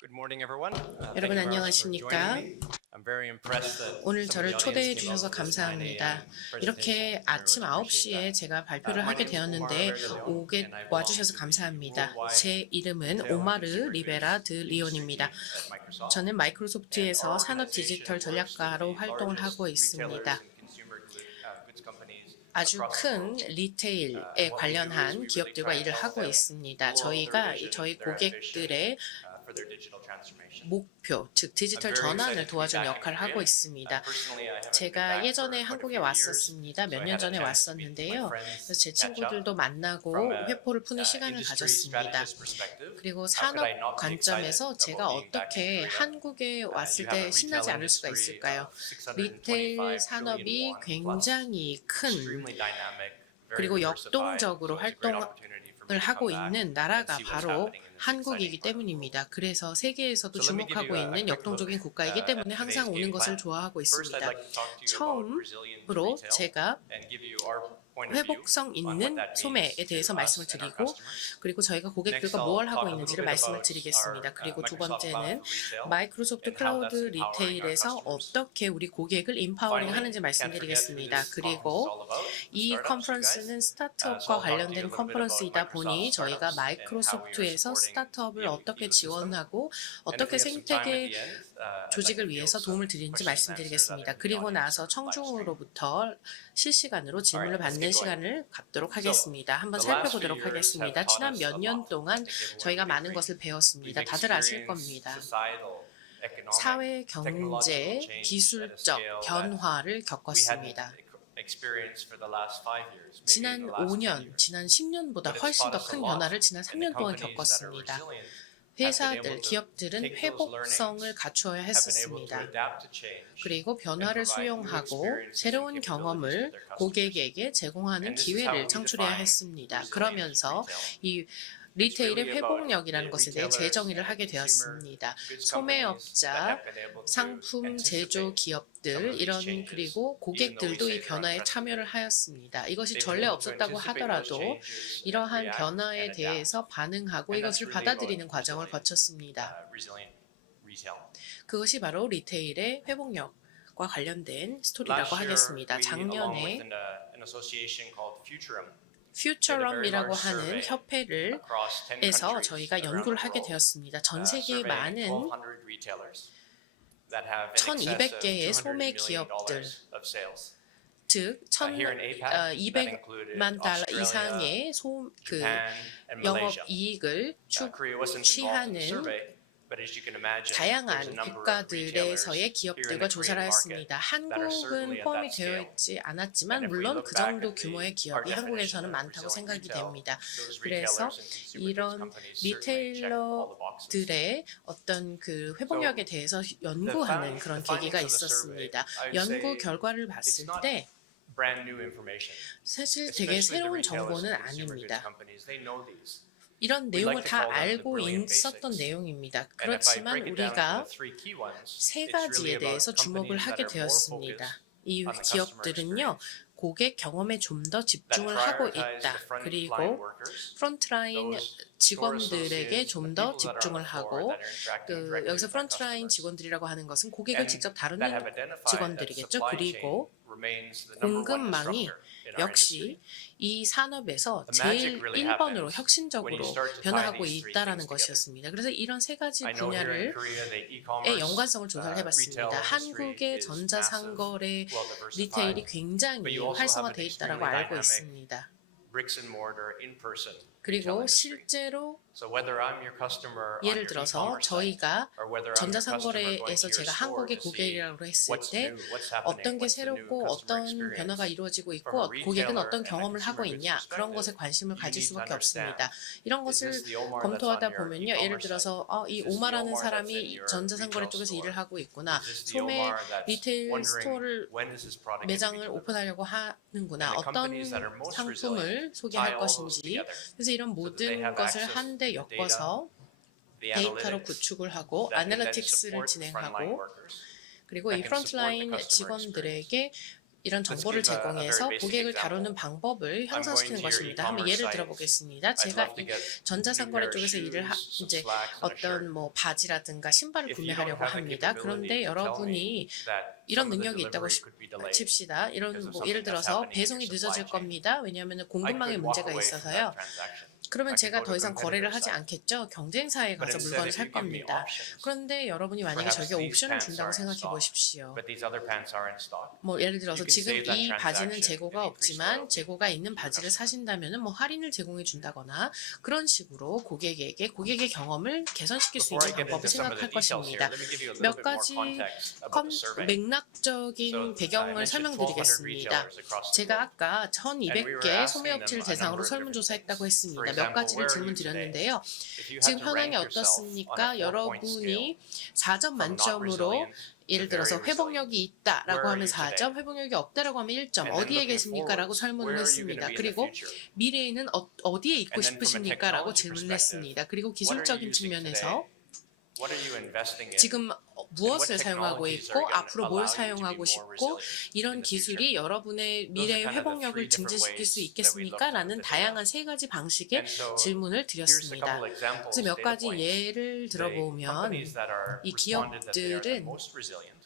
Good morning, everyone. Thank 여러분 you very much for joining 안녕하십니까? me. I'm very impressed that 오늘 some of 저를 the 초대해 audience came 주셔서 out for this 9 감사합니다. a.m. presentation. 이렇게 Very 아침 much appreciate 9시에 that. 제가 발표를 My 하게 name is Omar 되었는데 Leon, and I belong 와주셔서 to the 감사합니다. worldwide 제 이름은 retail and 오마르 consumer 리베라 드 goods 리온입니다. industry at Microsoft. 저는 And 마이크로소프트에서 our 산업 organization 디지털 works with 전략가로 the 활동을 largest 하고 retailers 있습니다. and consumer goods companies 아주 across the 큰 world. 리테일에 관련한 기업들과 일을 하고 있습니다. 저희가 저희 고객들의 For their digital transformation. 목표, 즉 디지털 전환을 도와주는 역할을 하고 있습니다. 제가 예전에 한국에 왔었습니다. 몇 년 전에 왔었는데요. 그래서 제 친구들도 만나고 회포를 푸는 시간을 가졌습니다. 그리고 산업 관점에서 제가 어떻게 한국에 왔을 때 신나지 않을 수가 있을까요? 리테일 산업이 굉장히 큰 그리고 역동적으로 활동을 하고 있는 나라가 바로 한국이기 때문입니다. 그래서 세계에서도 주목하고 있는 역동적인 국가이기 때문에 항상 오는 것을 좋아하고 있습니다. 처음으로 제가 회복성 있는 소매에 대해서 말씀을 드리고 그리고 저희가 고객들과 뭘 하고 있는지를 말씀을 드리겠습니다. 그리고 두 번째는 마이크로소프트 클라우드 리테일에서 어떻게 우리 고객을 인파워링 하는지 말씀드리겠습니다. 그리고 이 컨퍼런스는 스타트업과 관련된 컨퍼런스이다 보니 저희가 마이크로소프트에서 스타트업을 어떻게 지원하고 어떻게 생태계 조직을 위해서 도움을 드리는지 말씀드리겠습니다. 그리고 나서 청중으로부터 실시간으로 질문을 받는 시간을 갖도록 하겠습니다. 한번 살펴보도록 하겠습니다. 지난 몇 년 동안 저희가 많은 것을 배웠습니다. 다들 아실 겁니다. 사회, 경제, 기술적 변화를 겪었습니다. 지난 5년, 지난 10년보다 훨씬 더 큰 변화를 지난 3년 동안 겪었습니다. 회사들, 기업들은 회복성을 갖추어야 했었습니다. 그리고 변화를 수용하고 새로운 경험을 고객에게 제공하는 기회를 창출해야 했습니다. 그러면서 이 리테일의 회복력이라는 것에 대해 재정의를 하게 되었습니다. 소매업자, 상품 제조 기업들 그리고 고객들도 이 변화에 참여를 하였습니다. 이것이 전례 없었다고 하더라도 이러한 변화에 대해서 반응하고 이것을 받아들이는 과정을 거쳤습니다. 그것이 바로 리테일의 회복력과 관련된 스토리라고 하겠습니다. 작년에 퓨처럼이라고 하는 협회에서 저희가 연구를 하게 되었습니다. 전 세계에 많은 1200개의 소매 기업들, 즉 200만 달러 이상의 영업이익을 취하는 다양한 국가들에서의 기업들과 조사를 하였습니다. 한국은 포함이 되어 있지 않았지만 물론 그 정도 규모의 기업이 한국에서는 많다고 생각이 됩니다. 그래서 이런 리테일러들의 어떤 그 회복력에 대해서 연구하는 그런 계기가 있었습니다. 연구 결과를 봤을 때 사실 되게 새로운 정보는 아닙니다. 이런 내용을 다 알고 있었던 내용입니다. 그렇지만 우리가 세 가지에 대해서 주목을 하게 되었습니다. 이 기업들은요, 고객 경험에 좀 더 집중을 하고 있다. 그리고 프론트라인 직원들에게 좀 더 집중을 하고 여기서 프론트라인 직원들이라고 하는 것은 고객을 직접 다루는 직원들이겠죠. 그리고 공급망이 역시 이 산업에서 제일 1번으로 혁신적으로 변화하고 있다는 것이었습니다. 그래서 이런 세 가지 분야의 연관성을 조사를 해봤습니다. 한국의 전자상거래 리테일이 굉장히 활성화되어 있다고 알고 있습니다. 그리고 실제로 예를 들어서 저희가 전자상거래에서 제가 한국의 고객이라고 했을 때 어떤 게 새롭고 어떤 변화가 이루어지고 있고 고객은 어떤 경험을 하고 있냐 그런 것에 관심을 가질 수밖에 없습니다. 이런 것을 검토하다 보면요. 예를 들어서 이 오마라는 사람이 전자상거래 쪽에서 일을 하고 있구나. 소매 리테일 스토어를 매장을 오픈하려고 하는구나. 어떤 상품을 소개할 것인지 그래서 이런 모든 것을 한데 엮어서 데이터로 구축을 하고 애널리틱스를 진행하고 그리고 이 프론트라인 직원들에게 이런 정보를 give a 제공해서 very basic 고객을 example. 다루는 방법을 향상시키는 going to your 것입니다. 한번 e-commerce 예를 site. 들어보겠습니다. I'd 제가 love to 이 get new 전자상거래 pair of 쪽에서 일을 shoes, some 이제 slacks, and a shirt. 어떤 뭐 바지라든가 신발을 If you don't 구매하려고 have the 합니다. capability 그런데 to tell 여러분이 me that 이런 some of the 능력이 있다고 delivery could be delayed 칩시다. 이런 because of 뭐 예를 something that's 들어서 happening in your 배송이 supply 늦어질 chain, 겁니다. 왜냐하면 I 공급망에 could walk 문제가 away from 있어서요. that transaction. 그러면 I could 제가 go 더 to 이상 거래를 하지 competitor's 않겠죠. 경쟁사에 But 가서 instead, 물건을 if 살 you give me 겁니다. options, 그런데 여러분이 만약에 perhaps 저에게 these 옵션을 pants 준다고 are in 생각해 stock, 보십시오. but these other pants are in stock. 뭐 예를 들어서 You can 지금 save that 이 바지는 transaction 재고가 and increase 없지만 loyalty 재고가 있는 to your 바지를 customer. 사신다면은 뭐 할인을 제공해 준다거나 그런 식으로 고객에게 고객의 경험을 개선시킬 수 Before 있는 I get 방법을 into some of the 생각할 details 것입니다. here, let me give you a 몇 little bit more 가지 context about the survey. 맥락적인 So, I 배경을 mentioned 1,200 설명드리겠습니다. retailers across the 제가 globe. 아까 And we were 1,200개 asking 소매업체를 them a 대상으로 number of 설문조사했다고 different 했습니다. things. 몇 For 가지를 example, 질문 where are you today? 드렸는데요. If you had 지금 to rank 현황이 yourself on a 어떻습니까? 4-point 여러분이 scale 4점 from not 만점으로 resilient 예를 to 들어서 very 회복력이 resilient, 있다라고 where are 하면 you today? 4점, 회복력이 없다라고 하면 1점. And then 어디에 looking 계십니까? 라고 forwards, 설문을 where are you going 했습니다. to be in the 그리고 future? 미래에는 어디에 있고 And then from a 싶으십니까? 라고 technology 질문을 perspective, 했습니다. 그리고 What are you 기술적인 using 측면에서 today? What are you investing in? 지금 무엇을 사용하고 technologies 있고 are gonna 앞으로 뭘 allow you to be 사용하고 more 싶고 resilient 이런 in the 기술이 future? 여러분의 Those are 미래의 kind of the 회복력을 three different 증진시킬 수 ways that we 있겠습니까? looked at 라는 the data. 다양한 세 가지 방식의 And so 질문을 here's a 드렸습니다. couple examples, 그래서 몇 data 가지 points. 예를 The 들어보면 companies that are 이 responded that they are the 기업들은 most resilient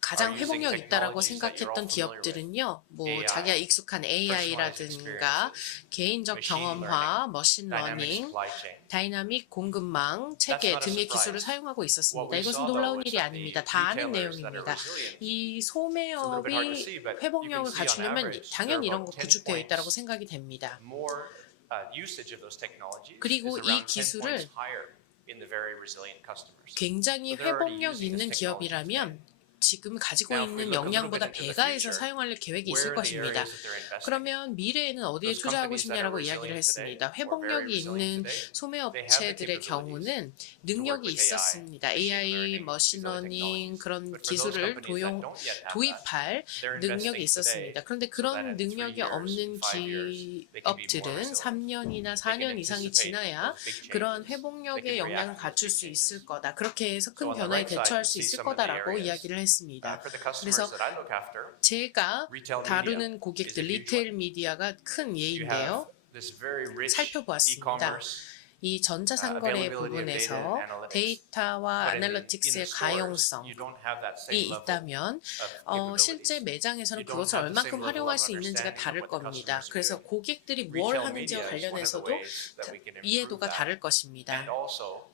가장 are using 회복력 있다라고 technologies that you're 생각했던 all familiar with. 기업들은요, 뭐 AI, 자기가 익숙한 AI라든가 experiences, 개인적 machine 경험화, 머신 dynamic 러닝, supply chain. 다이나믹 공급망, 체계 not a 등의 surprise. 기술을 사용하고 있었습니다. What we 이것은 saw, 놀라운 though, is 일이 that 아닙니다. the 다 아는 retailers that are 내용입니다. resilient, 이 hard to 소매업이 see, but 회복력을 you can see on 갖추려면 average 당연히 they're 이런 거 about 10 구축되어 있다고 points 생각이 됩니다. more usage of those technologies 그리고 is 이 around 10 기술을 points higher in the very resilient customers. 굉장히 So they're already 회복력 using 있는 this technology 기업이라면 지금 가지고 Now, if we 있는 look a little bit 역량보다 into the 배가해서 future, 사용할 계획이 있을 where are the 것입니다. areas that they're investing? 그러면 미래에는 어디에 Those 투자하고 companies that are 싶냐라고 이야기를 resilient today, 했습니다. or very 회복력이 resilient 있는 today, 소매업체들의 경우는 능력이 with AI, 있었습니다. machine AI, learning, 머신러닝 these other technologies. 그런 But for those 기술을 companies that don't yet have that, 도입할 they're 능력이 investing 있었습니다. today 그런데 so that 그런 in 3 능력이 years, 없는 5 years, they can be more 기업들은 resilient. 3년이나 They 4년 can 이상이 anticipate 지나야 those big changes. 그러한 They 회복력의 can 역량을 react to 갖출 those 수 big 있을 거다. 그렇게 해서 큰 So on the 변화에 right side, 대처할 you 수 see 있을 some of the 거다라고 areas. 이야기를 했습니다. For the customers 그래서 that I look after, 제가 retail media 다루는 is 고객들 a huge 리테일 one. 미디어가 큰 You 예인데요. have this very rich 살펴보았습니다. e-commerce, 이 전자상거래 availability of 부분에서 data and analytics. 데이터와 but in 아날리틱스의 the stores, 가용성이 you don't have that same level 있다면 of capabilities. 실제 매장에서는 You don't 그것을 have the same 얼만큼 level 활용할 of 수 있는지가 understanding 다를 of what the 겁니다. customers are 그래서 doing. 고객들이 뭘 Retail 하는지와 media is one of the 관련해서도 ways that we can improve 이해도가 that. 다를 것입니다. And also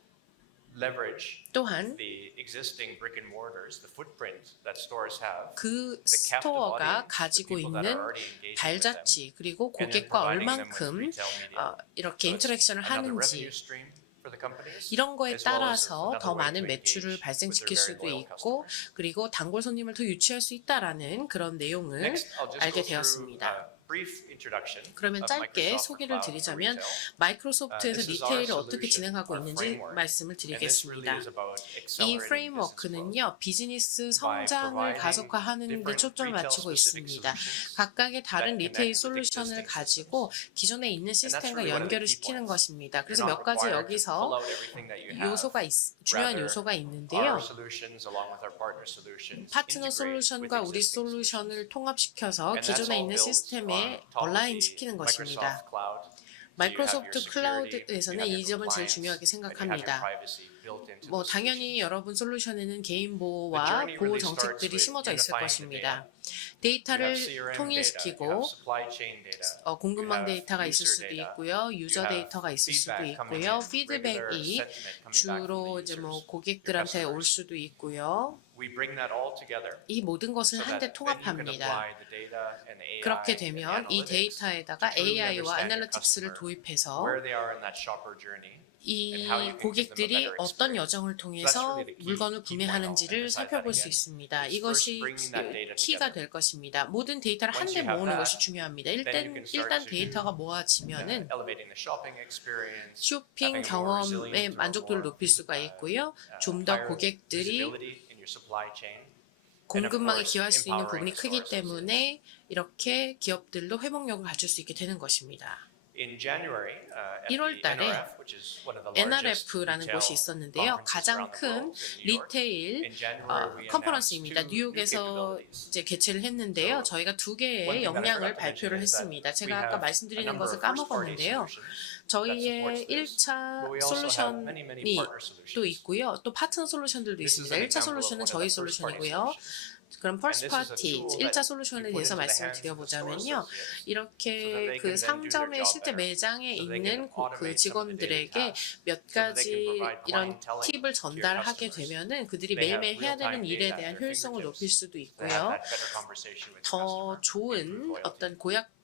leverage 또한 the existing brick and mortars, the footprint that stores have, 그 the captive 스토어가 audience, the 가지고 people that 있는 are already engaging with them, 발자취 그리고 and then 고객과 providing them with 얼만큼 retail media. 이렇게 So it's 인터랙션을 another 하는지 revenue stream for the companies, 이런 거에 as well as 따라서 another 더 way 많은 to 매출을 engage 발생시킬 with their 수도 very loyal 있고 customers. 그리고 단골 손님을 더 유치할 수 있다라는 그런 내용을 Next, I'll just 알게 go through 되었습니다. a brief introduction 그러면 of 짧게 Microsoft 소개를 Cloud for 드리자면 retail. 마이크로소프트에서 This is our 리테일을 어떻게 solution, 진행하고 our 있는지 framework. 말씀을 And this really 드리겠습니다. is about 이 accelerating business growth 프레임워크는요, 비즈니스 by 성장을 providing 가속화하는 데 different 초점을 retail 맞추고 specific 있습니다. solutions 각각의 다른 that 리테일 connect with 솔루션을 existing 가지고 기존에 있는 that's 시스템과 really one of the 연결을 key 시키는 points. 것입니다. 그래서 You're 몇 not 가지 required to pull 여기서 out everything that you have. 요소가 중요한 Rather, 요소가 있는데요. our solutions along with our partner solutions 파트너 integrate 솔루션과 with 우리 existing 솔루션을 통합시켜서 And that's 기존에 all 있는 built 시스템에 on top of the 얼라인 시키는 것입니다. Microsoft Cloud. So you have 마이크로소프트 your security, 클라우드에서는 you have 이 your 점을 제일 compliance, 중요하게 and you have your 생각합니다. privacy built into 뭐 those 당연히 solutions. 여러분 솔루션에는 개인 The 보호와 journey 보호 really starts 정책들이 with 심어져 있을 unifying the 것입니다. You 데이터를 have CRM data, you 통일시키고 have supply chain data, 공급망 you have 데이터가 있을 user 수도 data, 있고요, 유저 you have 데이터가 있을 수도 feedback coming 있고요, in, regular 피드백이 sentiment coming back from 주로 the 이제 users, 뭐 your 고객들한테 올 customers. 수도 있고요. We bring that all together 이 모든 것을 so 한데 that then you can 통합합니다. apply the data and AI 그렇게 and 되면 이 analytics 데이터에다가 to truly AI와 understand your 아날리틱스를 customer, 도입해서 where they are in that shopper journey. 이 how you can give them a 고객들이 better 어떤 experience. 여정을 So that's 통해서 really the key 물건을 point. I'll 구매하는지를 emphasize that 살펴볼 수 again. 있습니다. It's 이것이 first bringing that data 키가 together. 될 것입니다. 모든 데이터를 Once 한데 you have 모으는 that, 것이 중요합니다. then you can start 일단 to 데이터가 모아지면은 elevating the shopping experience, 쇼핑 having a more 경험의 resilient or 만족도를 more, 높일 수가 있고요. 좀 더 higher 고객들이 visibility in your supply chain. 공급망에 course, 기여할 수 있는 부분이 empowering 크기 store associates. 때문에 이렇게 기업들도 회복력을 갖출 수 있게 되는 것입니다. In January, at 1월 the 달에 NRF, which is one of the largest NRF라는 retail 곳이 있었는데요. conferences 가장 around the world 큰 in New York. 리테일 In January, we announced 컨퍼런스입니다. two new 뉴욕에서 capabilities. 이제 개최를 했는데요. 저희가 두 One 개의 thing that I 역량을 forgot to mention 발표를 is that 했습니다. we 제가 아까 have a 말씀드리는 number 것을 of first-party 까먹었는데요. solutions that 저희의 supports this, 1차 but we also have many 솔루션이 partner 또 solutions. 있고요. 또 파트너 솔루션들도 This is 있습니다. an 1차 example of 솔루션은 one of 저희 the first-party 솔루션이고요. solutions. 그럼 And this is a 퍼스트 파티 tool 1차 that 솔루션에 you put 대해서 into the hands of the store 말씀드려보자면요. associates 이렇게 so that they 그 can then do their 상점의 job 실제 better. 매장에 So they 있는 can 그 automate some of the daily 직원들에게 tasks 몇 so that they can 가지 provide 이런 clienteling 팁을 to your 전달하게 customers. 되면은 그들이 They have 매일매일 해야 되는 real-time 일에 data 대한 at their 효율성을 높일 fingertips. 수도 They have 있고요. that better conversation with the 더 customer, 좋은 improve loyalty. 어떤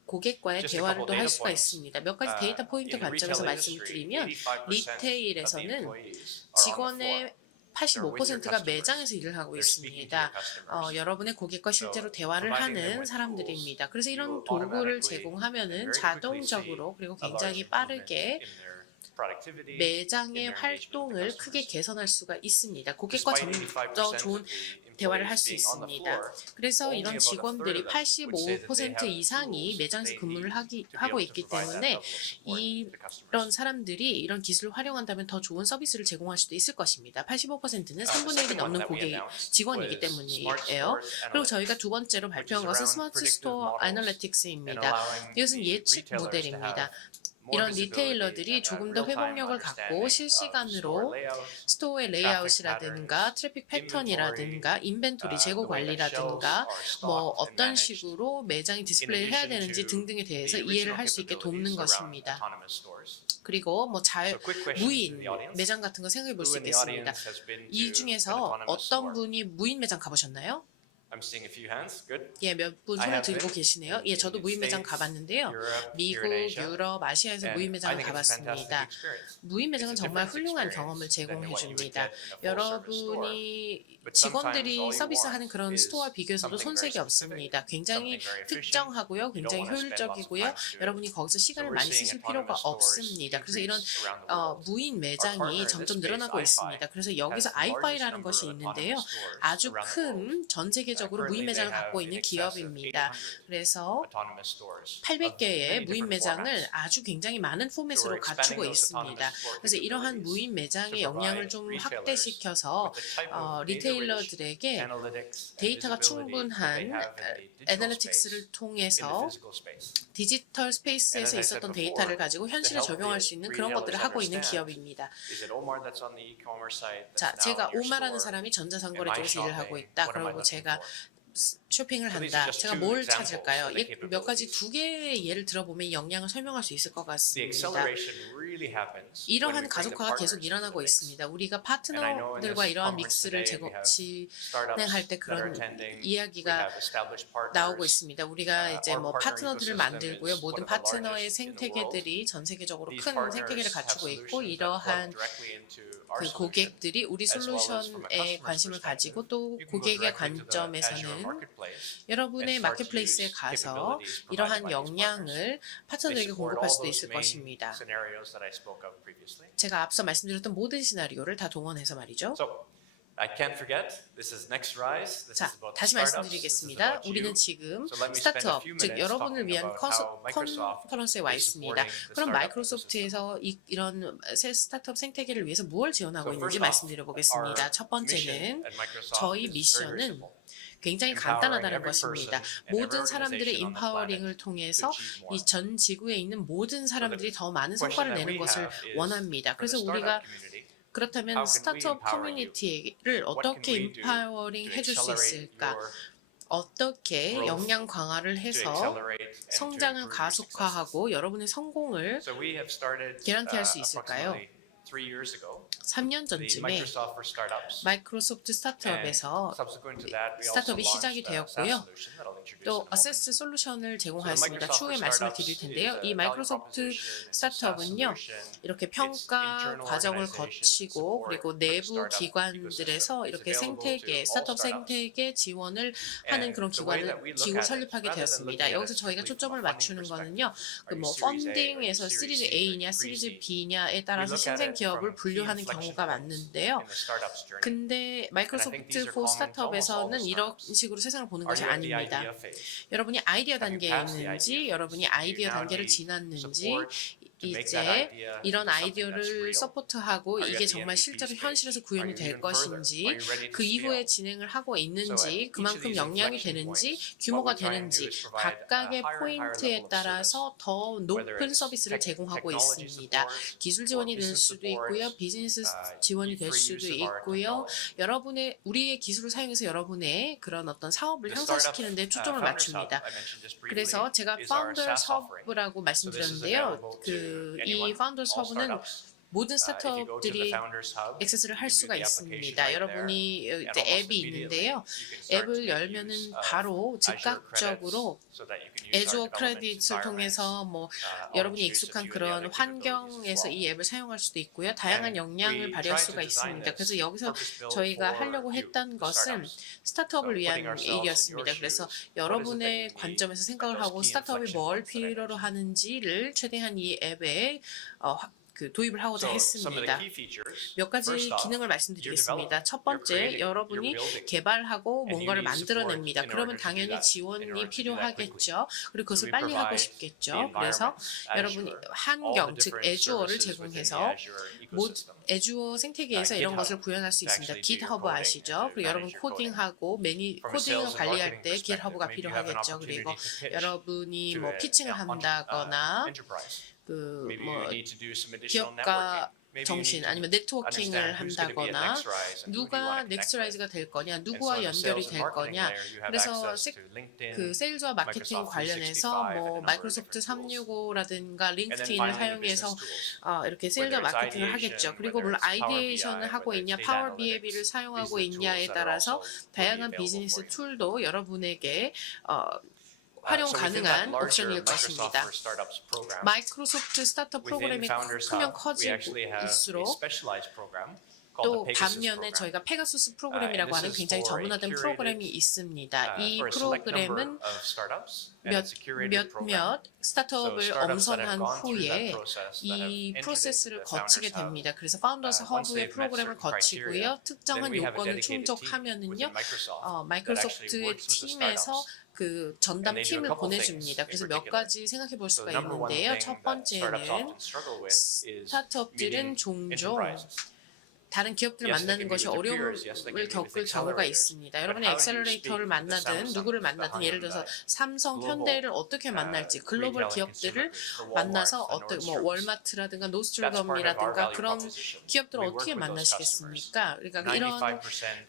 고객과의 Just a 대화를 couple 또 할 data 수가 points. 있습니다. 몇 가지 데이터 포인트 In the 관점에서 retail 말씀을 industry, 드리면 85% of the 리테일에서는 employees are on the floor. 직원의 85%가 매장에서 일을 하고 They're speaking to 있습니다. their customers. 여러분의 고객과 실제로 대화를 providing them 하는 with 사람들입니다. 그래서 you 이런 will 도구를 automatically 제공하면은 and very quickly see 자동적으로 그리고 a large 굉장히 improvement 빠르게 in their productivity, in 매장의 their engagement with the 활동을 크게 customers. 개선할 수가 있습니다. 고객과 Despite 좀 85% 더 of 좋은 the 대화를 할 employees 수 being on the 있습니다. floor, 그래서 only 이런 about a third 직원들이 of them would say that they 85% have 이상이 tools 매장에서 they 근무를 need to be 하고 able to 있기 provide that 때문에 level of support to the customers. 이런 사람들이 이런 기술을 활용한다면 더 좋은 서비스를 제공할 수도 있을 것입니다. 85%는 3분의 1이 넘는 고객 직원이기 때문이에요. 그리고 저희가 두 번째로 발표한 것은 스마트 스토어 애널리틱스입니다. 이것은 예측 모델입니다. 이런 리테일러들이 조금 더 회복력을 갖고 실시간으로 스토어의 레이아웃이라든가 트래픽 패턴이라든가 인벤토리 재고 관리라든가 뭐 어떤 식으로 매장이 디스플레이를 해야 되는지 등등에 대해서 이해를 할 수 있게 돕는 것입니다. 그리고 뭐 무인 매장 같은 거 생각해 볼 수 있겠습니다. 이 중에서 어떤 분이 무인 매장 가보셨나요? I'm seeing a few hands. Good. 예, 몇 분 손을 들고 계시네요. 예, 저도 무인 매장 가봤는데요. 미국, 유럽, 아시아에서 무인 매장을 가봤습니다. 무인 매장은 정말 훌륭한 경험을 제공해 줍니다. 여러분이 직원들이 서비스하는 그런 스토어와 비교해서도 손색이 없습니다. 굉장히 특정하고요, 굉장히 효율적이고요. 여러분이 거기서 시간을 많이 쓰실 필요가 없습니다. 그래서 이런 무인 매장이 점점 늘어나고 있습니다. 그래서 여기서 아이파이라는 것이 있는데요. 아주 큰 전 세계적으로 무인 매장을 갖고 있는 기업입니다. 그래서 800개의 무인 매장을 아주 굉장히 많은 포맷으로 갖추고 있습니다. 그래서 이러한 무인 매장의 역량을 좀 확대시켜서 리테일러들에게 데이터가 충분한 애널리틱스를 통해서 디지털 스페이스에서 있었던 데이터를 가지고 현실에 적용할 수 있는 그런 것들을 하고 있는 기업입니다. 자, 제가 오마라는 사람이 전자상거래 쪽에서 일을 하고 있다. 그리고 제가 쇼핑을 한다. 제가 뭘 찾을까요? 몇 가지 두 개의 예를 들어보면 이 역량을 설명할 수 있을 것 같습니다. 이러한 가속화가 계속 일어나고 있습니다. 우리가 파트너들과 이러한 믹스를 진행할 때 그런 이야기가 나오고 있습니다. 우리가 이제 뭐 파트너들을 만들고요. 모든 파트너의 생태계들이 전 세계적으로 큰 생태계를 갖추고 있고 이러한 그 고객들이 우리 솔루션에 관심을 가지고 또 고객의 관점에서는 여러분의 마켓플레이스에 가서 이러한 역량을 파트너들에게 공급할 수도 있을 것입니다. 제가 앞서 말씀드렸던 모든 시나리오를 다 동원해서 말이죠. 자, 다시 말씀드리겠습니다. 우리는 지금 스타트업, 즉 여러분을 위한 컨퍼런스에 와 있습니다. 그럼 마이크로소프트에서 이런 새 스타트업 생태계를 위해서 무엇을 지원하고 있는지 말씀드려보겠습니다. 첫 번째는 저희 미션은 굉장히 간단하다는 것입니다. 모든 사람들의 임파워링을 통해서 이 전 지구에 있는 모든 사람들이 더 많은 성과를 내는 것을 원합니다. 그래서 우리가 그렇다면 스타트업 커뮤니티를 어떻게 임파워링 해줄 수 있을까? 어떻게 역량 강화를 해서 성장을 가속화하고 여러분의 성공을 개런티할 수 있을까요? 3년 전쯤에 마이크로소프트 스타트업에서 스타트업이 시작이 되었고요. 또 어세스 솔루션을 제공하였습니다. 추후에 말씀을 드릴 텐데요. 이 마이크로소프트 스타트업은요. 이렇게 평가 과정을 거치고 그리고 내부 기관들에서 이렇게 스타트업 생태계 지원을 하는 그런 기구를 설립하게 되었습니다. 여기서 저희가 초점을 맞추는 거는요. 그 뭐 펀딩에서 시리즈 A냐 시리즈 B냐에 따라서 신생 기업을 분류하는 경우가 많은데요. 근데 마이크로소프트 for 스타트업에서는 이런 식으로 세상을 보는 것이 아닙니다. 여러분이 아이디어 단계에 있는지, 여러분이 아이디어 단계를 지났는지, 이제 이런 아이디어를 서포트하고 이게 정말 실제로 현실에서 구현이 될 것인지, 그 이후에 진행을 하고 있는지, 그만큼 역량이 되는지, 규모가 되는지 각각의 포인트에 따라서 더 높은 서비스를 제공하고 있습니다. 기술 지원이 될 수도 있고요, 비즈니스 지원이 될 수도 있고요. 우리의 기술을 사용해서 여러분의 그런 어떤 사업을 향상시키는 데 초점을 맞춥니다. 그래서 제가 파운더스 허브라고 말씀드렸는데요. 이 파운더스 허브는 모든 스타트업들이 액세스를 할 수가 있습니다. 여러분이 이제 앱이 있는데요. 앱을 열면은 바로 즉각적으로 애주어 크레딧을 통해서 여러분이 익숙한 그런 환경에서 이 앱을 사용할 수도 있고요. 다양한 역량을 발휘할 수가 있습니다. 그래서 여기서 저희가 하려고 했던 것은 스타트업을 위한 일이었습니다. 그래서 여러분의 관점에서 생각을 하고 스타트업이 뭘 필요로 하는지를 최대한 이 앱에 도입을 하고자 했습니다. 몇 가지 기능을 말씀드리겠습니다. 첫 번째, 여러분이 개발하고 뭔가를 만들어냅니다. 그러면 당연히 지원이 필요하겠죠. 그리고 그것을 빨리 하고 싶겠죠. 그래서 여러분이 환경, 즉 애주어를 제공해서 애주어 생태계에서 이런 것을 구현할 수 있습니다. GitHub 아시죠? 그리고 여러분 코딩하고 코딩을 관리할 때 GitHub가 필요하겠죠. 그리고 여러분이 피칭을 한다거나 기업가 정신 아니면 네트워킹을 한다거나 누가 넥스트라이즈가 될 거냐, 누구와 연결이 될 거냐. 그래서 세일즈와 마케팅 관련해서 마이크로소프트 365라든가 링크드인을 사용해서 이렇게 세일즈와 마케팅을 하겠죠. 그리고 물론 아이디에이션을 하고 있냐, 파워 BI를 사용하고 있냐에 따라서 다양한 비즈니스 툴도 여러분에게 활용 가능한 옵션일 것입니다. 마이크로소프트 스타트업 프로그램이 크면 커질수록 또 반면에 저희가 페가수스 프로그램이라고 하는 굉장히 전문화된 프로그램이 있습니다. 이 프로그램은 몇몇 스타트업을 엄선한 후에 이 프로세스를 거치게 됩니다. 그래서 파운더스 허브의 프로그램을 거치고요. 특정한 요건을 충족하면은요, 마이크로소프트의 팀에서 전담 팀을 보내줍니다. 그래서 몇 가지 생각해 볼 수가 있는데요. 첫 번째는 스타트업들은 종종 다른 기업들을 만나는 것이 어려움을 겪을 경우가 있습니다. 여러분이 엑셀러레이터를 만나든 누구를 만나든 예를 들어서 삼성, 현대를 어떻게 만날지, 글로벌 기업들을 만나서 월마트라든가 노스트럼이라든가 그런 기업들을 어떻게 만나시겠습니까? 그러니까 이런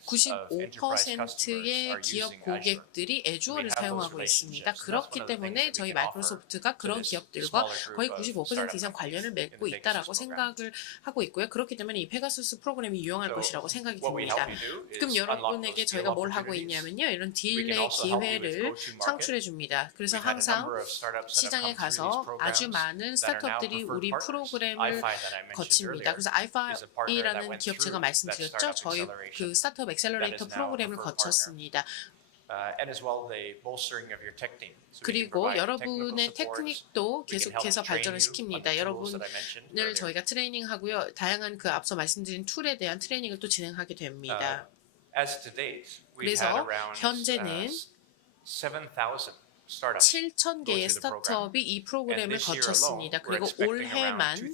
95%의 기업 고객들이 애주어를 사용하고 있습니다. 그렇기 때문에 저희 마이크로소프트가 그런 기업들과 거의 95% 이상 관련을 맺고 있다라고 생각을 하고 있고요. 그렇기 때문에 이 페가수스 프로그램이 유용할 것이라고 생각이 듭니다. 그럼 여러분에게 저희가 뭘 하고 있냐면요, 이런 딜의 기회를 창출해 줍니다. 그래서 항상 시장에 가서 아주 많은 스타트업들이 우리 프로그램을 거칩니다. 그래서 iFi라는 기업 제가 말씀드렸죠. 저희 스타트업 액셀러레이터 프로그램을 거쳤습니다. 그리고 여러분의 테크닉도 계속해서 발전을 시킵니다. 여러분을 저희가 트레이닝하고요. 다양한 앞서 말씀드린 툴에 대한 트레이닝을 또 진행하게 됩니다. 그래서 현재는 7,000개의 스타트업이 이 프로그램을 거쳤습니다. 그리고 올해만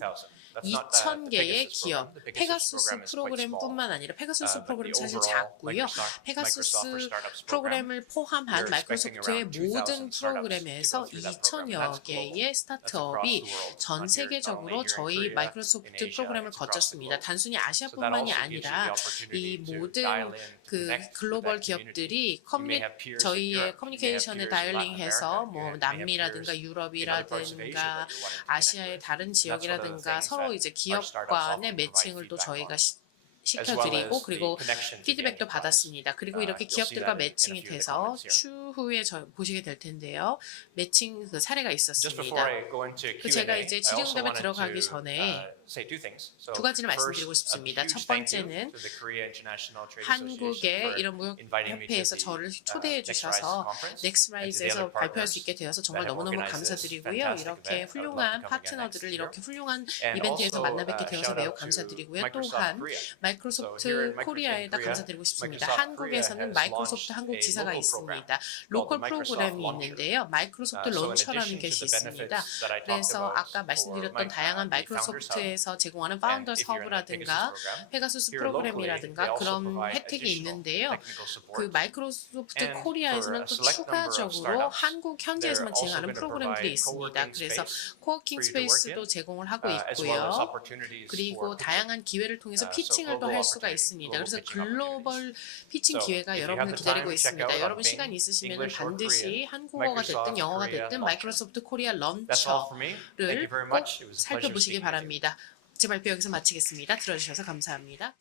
2,000개의 기업, 페가수스 프로그램뿐만 아니라 페가수스 프로그램 사실 작고요. 페가수스 프로그램을 포함한 마이크로소프트의 모든 프로그램에서 2,000여 개의 스타트업이 전 세계적으로 저희 마이크로소프트 프로그램을 거쳤습니다. 단순히 아시아뿐만이 아니라 이 모든 글로벌 기업들이 저희의 커뮤니케이션에 다이얼링해서 남미라든가 유럽이라든가 아시아의 다른 지역이라든가 서로 이제 기업 간의 매칭을 또 저희가 시켜드리고 그리고 피드백도 받았습니다. 그리고 이렇게 기업들과 매칭이 돼서 추후에 보시게 될 텐데요. 매칭 그 사례가 있었습니다. 제가 이제 질의응답에 들어가기 전에 두 가지를 말씀드리고 싶습니다. 첫 번째는 한국의 이런 무역협회에서 저를 초대해 주셔서 넥스라이즈에서 발표할 수 있게 되어서 정말 너무너무 감사드리고요. 이렇게 훌륭한 파트너들을 이렇게 훌륭한 이벤트에서 만나뵙게 되어서 매우 감사드리고요. 또한 마이크로소프트 코리아에다 감사드리고 싶습니다. 한국에서는 마이크로소프트 한국 지사가 있습니다. 로컬 프로그램이 있는데요. 마이크로소프트 런처라는 것이 있습니다. 그래서 아까 말씀드렸던 다양한 마이크로소프트에서 제공하는 파운더스 허브라든가 페가수스 프로그램이라든가 그런 혜택이 있는데요. 그 마이크로소프트 코리아에서는 또 추가적으로 한국 현지에서만 진행하는 프로그램들이 있습니다. 그래서 코워킹 스페이스도 제공을 하고 있고요. 그리고 다양한 기회를 통해서 피칭을 또 할 수가 있습니다. 그래서 글로벌 피칭 기회가 여러분을 기다리고 있습니다. 여러분 시간 있으시면 반드시 한국어가 됐든 영어가 됐든 마이크로소프트 코리아 런처를 꼭 살펴보시기 바랍니다. 제 발표 여기서 마치겠습니다. 들어주셔서 감사합니다.